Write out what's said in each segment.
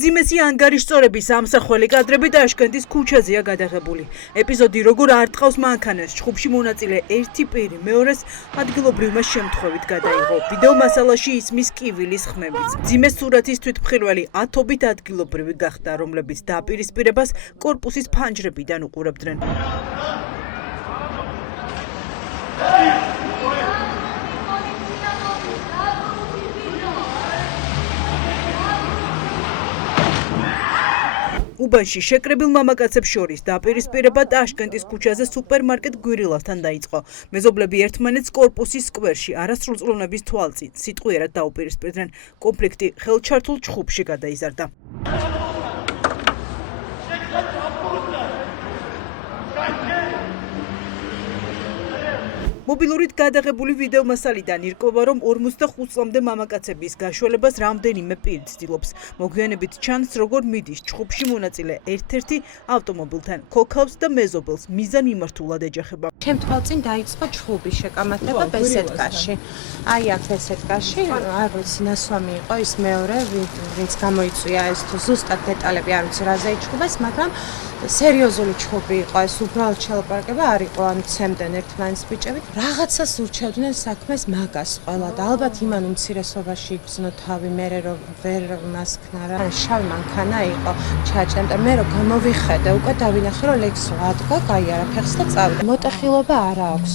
მძიმესი ანგარიშწორების ამსახველი კადრები ტაშკენტის ქუჩაზეა გადაღებული. ეპიზოდი როგორ არტყავს მანქანას, ჩხუბში მონაწილე ერთი პირი მეორეს ადგილობრივმა შემთხვევით გადაიღო. ვიდეო მასალაში ისმის კივილის ხმებიც. მძიმე სურათის თვითმხილველი ათობით ადგილობრივი გახდა, რომლებიც დაპირისპირებას კორპუსის ფანჯრებიდან უყურებდნენ. უბანში შეკრებილ მამაკაცებს შორის დაპირისპირება ტაშკენტის ქუჩაზე სუპერმარკეტ გვირილასთან დაიწყო. მეზობლები ერთმანეთს კორპუსის სკვერში არასრულწლოვნების თვალწინ სიტყვიერად დაუპირისპირდნენ. კონფლიქტი ხელჩართულ ჩხუბში გადაიზარდა. მობილურით გადაღებული ვიდეო მასალიდან ირკვევა, რომ 45 წლამდე მამაკაცების გაშველებას რამდენიმე პირი ცდილობს. მოგვიანებით ჩანს, როგორ მიდის ჩხუბში მონაწილე ერთ-ერთი ავტომობილთან, ქოქავს და მეზობელს მიზანმიმართულად ეჯახება. ჩემ თვალწინ დაიწყო ჩხუბის შეკამათება ბესედკაში. აი აქ ბესედკაში, არ ვიცი, ნასვამი იყო ის მეორე, ვინც გამოიწვია ეს თუ ზუსტად დეტალები არ ვიცი რაზე იჩხუბეს, მაგრამ სერიოზული ჩხუბი იყო ეს, უბრალოდ ჩელაპარაკება არ იყო, ან ცემდნენ ერთმანეთს ბიჭებით. რაღაცას ურჩევდნენ საქმეს მაგას ყველა და ალბათ იმან უმცირესობაში იგრძნო თავი, მე რომ ვერ მასქნა რა. შავი მანქანა იყო, ჩაჭრემდა, მე რომ გამოვიხედე, უკვე დავინახე რომ ლექსო ადგა, გაიარა ფეხს და წავიდა. მოტეხილობა არ აქვს.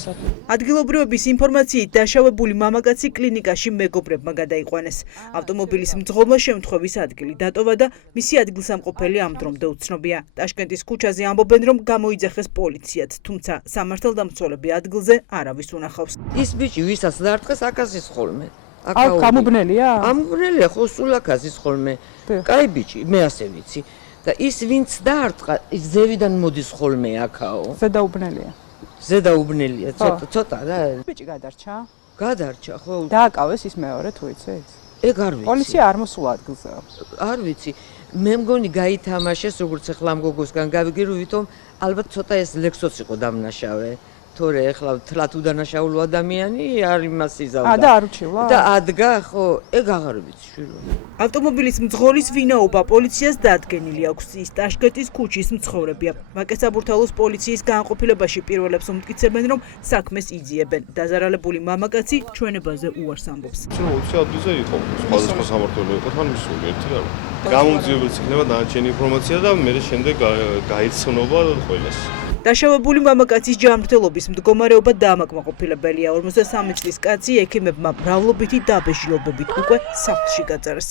ადგილობრივების ინფორმაციით დაშავებული მამაკაცი კლინიკაში მეგობრებმა გადაიყვანეს. ავტომობილის მძღოლმა შემთხვევის ადგილი დატოვა და მისი ადგილსამყოფელი ამ დრომდე უცნობია. ტაშკენტის ქუჩაზე ამბობენ, რომ გამოიძახეს პოლიციაც, თუმცა სამართალდამცველები ადგილზე არავის უნახავს. ის ბიჭი ვისაც დაარტყეს აკაზის ხოლმე. აქ გამუბნელია? ამუბნელია ხო სულ აკაზის ხოლმე. კაი ბიჭი, მე ასე ვიცი. და ის ვინც დაარტყა, ის ზევიდან მოდის ხოლმე აქაო. ზედაუბნელია. ზედაუბნელია, ცოტა რა. ბიჭი გადარჩა? გადარჩა ხო? დააკავეს ის მეორე თუ იცით? ეგ არ ვიცი. პოლიცია არ მოსულა ადგილზე. არ ვიცი. მე მგონი გაითამაშეს, როგორც ახლა ამ გოგოსგან გავიგე, რომ ვითომ ალბათ ცოტა ეს ლექსოც იყო დამნაშავე. თორე ახლა თლათ უდანაშაულო ადამიანი არ იმას იზავდა. და არ უჩივლა? და ადგა ხო, ეგ აღარ ვიცი შვილო. ავტომობილის მძღოლის ვინაობა პოლიციას დადგენილი აქვს. ის ტაშკენტის ქუჩის მცხოვრებია. ვაკე-საბურთალოს პოლიციის განყოფილებაში პირველებს უმტკიცებენ, რომ საქმეს იძიებენ. დაზარალებული მამაკაცი ჩვენებაზე უარს ამბობს. უცე ადგილზე იყო, სხვადასხვა სამართლობრივი იყო თან მისული ერთი რა. გამოუძიებელს იქნება დანარჩენი ინფორმაცია და მე შემდეგ გაიცნობა ყველას. დაშავებული მამაკაცის ჯანმრთელობის მდგომარეობა დაამაკმაყოფილებელია. 43 წლის კაცი ექიმებმა მრავლობითი დაბეჭდილებებით უკვე სახლში გაწერეს.